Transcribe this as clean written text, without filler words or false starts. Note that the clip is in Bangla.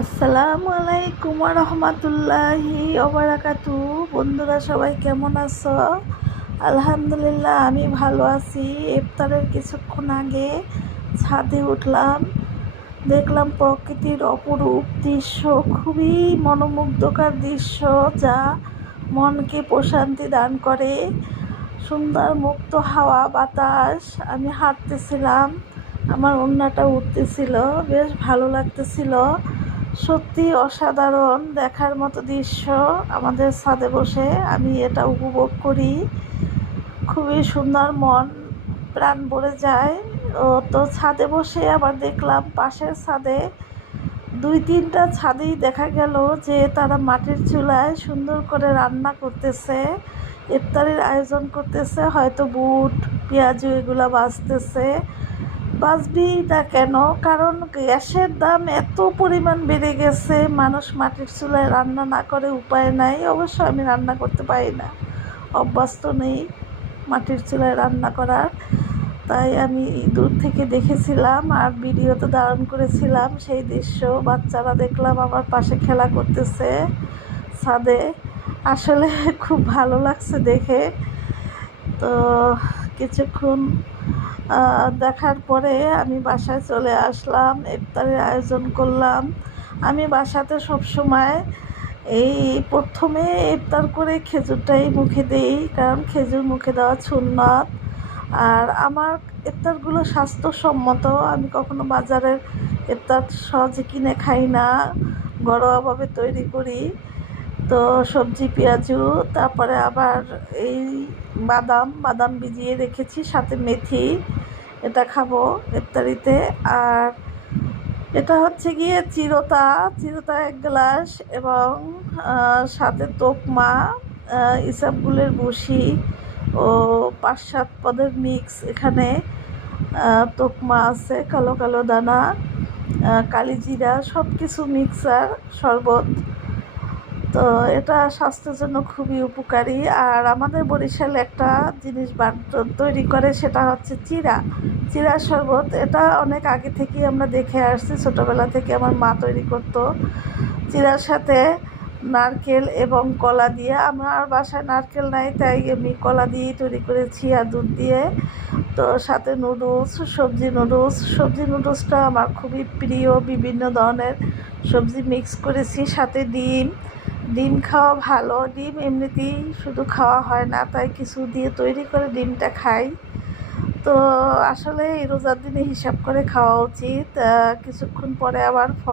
আসসালামু আলাইকুম ওয়া রাহমাতুল্লাহি ওয়া বারাকাতু। বন্ধুরা সবাই কেমন আছো? আলহামদুলিল্লাহ আমি ভালো আছি। ইফতারের কিছুক্ষণ আগে ছাদে উঠলাম, দেখলাম প্রকৃতির অপরূপ দৃশ্য, খুবই মনোমুগ্ধকর দৃশ্য, যা মনকে প্রশান্তি দান করে। সুন্দর মুক্ত হাওয়া বাতাস, আমি হাঁটতেছিলাম, আমার ওড়নাটা উঠতেছিল, বেশ ভালো লাগতেছিল। সত্যি অসাধারণ দেখার মতো দৃশ্য। আমাদের ছাদে বসে আমি এটা উপভোগ করি, খুবই সুন্দর, মন প্রাণ ভরে যায়। তো ছাদে বসে আবার দেখলাম পাশের ছাদে দুই তিনটা ছাদেই দেখা গেল যে তারা মাটির চুলায় সুন্দর করে রান্না করতেছে, ইফতারির আয়োজন করতেছে। হয়তো বুট পেঁয়াজু এগুলো বাজতেছে, বাঁচবি না কেন, কারণ গ্যাসের দাম এত পরিমাণ বেড়ে গেছে, মানুষ মাটির চুলায় রান্না না করে উপায় নাই। অবশ্য আমি রান্না করতে পারি না, অভ্যস্ত নেই মাটির চুলায় রান্না করার, তাই আমি দূর থেকে দেখেছিলাম আর ভিডিওতে ধারণ করেছিলাম সেই দৃশ্য। বাচ্চারা দেখলাম আমার পাশে খেলা করতেছে ছাদে, আসলে খুব ভালো লাগছে দেখে। তো কিছুক্ষণ দেখার পরে আমি বাসায় চলে আসলাম, ইফতারের আয়োজন করলাম। আমি বাসাতে সবসময় এই প্রথমে ইফতার করে খেজুরটাই মুখে দিই, কারণ খেজুর মুখে দেওয়া সুন্নাত। আর আমার ইফতারগুলো স্বাস্থ্যসম্মত, আমি কখনো বাজারের ইফতার সহজে কিনে খাই না, ঘরোয়াভাবে তৈরি করি। তো সবজি পেঁয়াজু, তারপরে আবার এই বাদাম বাদাম ভিজিয়ে রেখেছি, সাথে মেথি, এটা খাবো ইফতারিতে। আর এটা হচ্ছে গিয়ে চিরতা, চিরতা এক গ্লাস, এবং সাথে তোকমা, ইসাবগুলের বসি ও 5-7 পদের মিক্স। এখানে তোকমা আছে, কালো কালো দানা, কালিজিরা, সব কিছু মিক্সার শরবত। তো এটা স্বাস্থ্যের জন্য খুবই উপকারী। আর আমাদের বরিশালে একটা জিনিস তৈরি করে, সেটা হচ্ছে চিরা শরবত। এটা অনেক আগে থেকেই আমরা দেখে আসছি, ছোটোবেলা থেকে আমার মা তৈরি করতো চিরার সাথে নারকেল এবং কলা দিয়ে। আমার বাসায় নারকেল নাই, তাই আমি কলা দিয়েই তৈরি করেছি আর দুধ দিয়ে। তো সাথে সবজি নুডলসটা আমার খুবই প্রিয়, বিভিন্ন ধরনের সবজি মিক্স করেছি, সাথে ডিম খাওয়া ভালো। ডিম এমনিতেই শুধু খাওয়া হয় না, তাই কিছু দিয়ে তৈরি করে ডিমটা খাই। তো আসলে এই রোজার দিনে হিসাব করে খাওয়া উচিত। কিছুক্ষণ পরে আবার